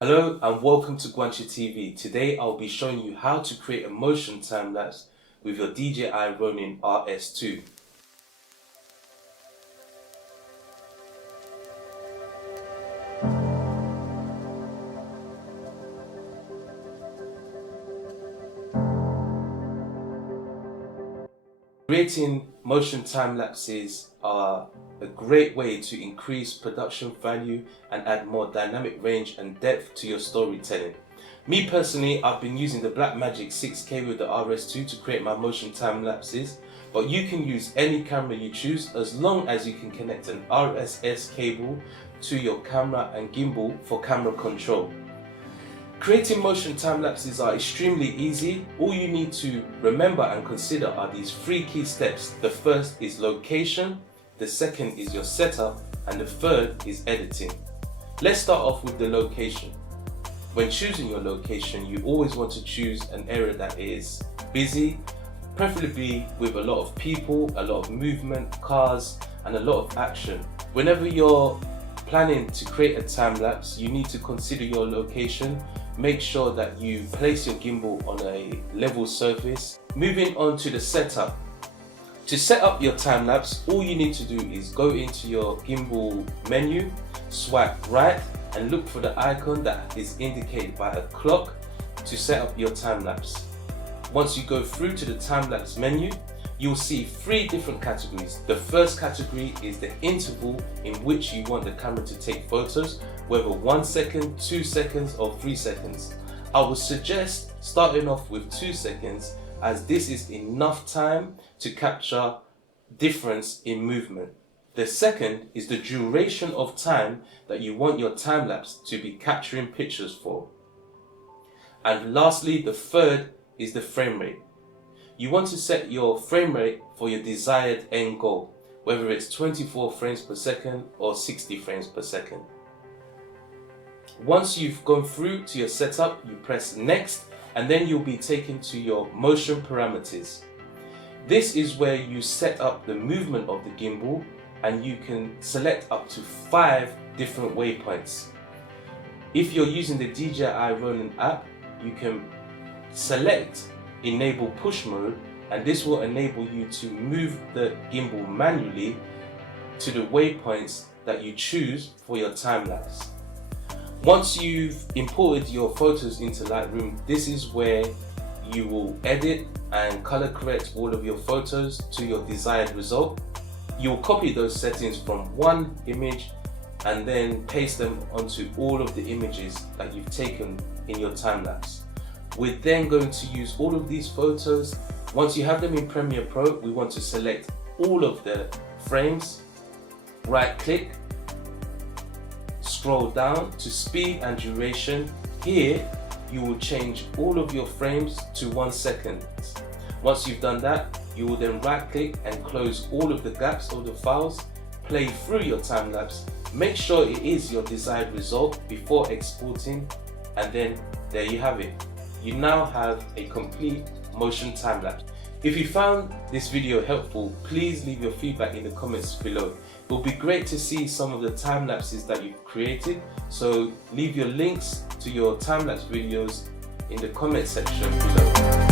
Hello and welcome to Guanchi TV. Today I'll be showing you how to create a motion time-lapse with your DJI Ronin RS2. Creating motion time-lapses are a great way to increase production value and add more dynamic range and depth to your storytelling. Me personally, I've been using the Blackmagic 6K with the RS2 to create my motion time-lapses, but you can use any camera you choose as long as you can connect an RSS cable to your camera and gimbal for camera control. Creating motion time-lapses are extremely easy. All you need to remember and consider are these three key steps. The first is location, the second is your setup, and the third is editing. Let's start off with the location. When choosing your location, you always want to choose an area that is busy, preferably with a lot of people, a lot of movement, cars, and a lot of action. Whenever you're planning to create a time-lapse, you need to consider your location. Make sure that you place your gimbal on a level surface. Moving on to the setup. To set up your time-lapse, all you need to do is go into your gimbal menu, swipe right, and look for the icon that is indicated by a clock to set up your time-lapse. Once you go through to the time-lapse menu, you'll see three different categories. The first category is the interval in which you want the camera to take photos, whether 1 second, 2 seconds, or 3 seconds. I would suggest starting off with 2 seconds, as this is enough time to capture difference in movement. The second is the duration of time that you want your time-lapse to be capturing pictures for. And lastly, the third is the frame rate. You want to set your frame rate for your desired end goal, whether it's 24 frames per second or 60 frames per second. Once you've gone through to your setup, you press next, and then you'll be taken to your motion parameters. This is where you set up the movement of the gimbal, and you can select up to 5 different waypoints. If you're using the DJI Ronin app, you can select enable push mode, and this will enable you to move the gimbal manually to the waypoints that you choose for your time-lapse. Once you've imported your photos into Lightroom, this is where you will edit and color correct all of your photos to your desired result. You'll copy those settings from one image and then paste them onto all of the images that you've taken in your time-lapse. We're then going to use all of these photos. Once you have them in Premiere Pro, we want to select all of the frames, right click, scroll down to speed and duration. Here, you will change all of your frames to 1 second. Once you've done that, you will then right click and close all of the gaps of the files, play through your time-lapse, make sure it is your desired result before exporting, and then there you have it. You now have a complete motion time-lapse. If you found this video helpful, please leave your feedback in the comments below. It will be great to see some of the time-lapses that you've created, so leave your links to your time-lapse videos in the comment section below.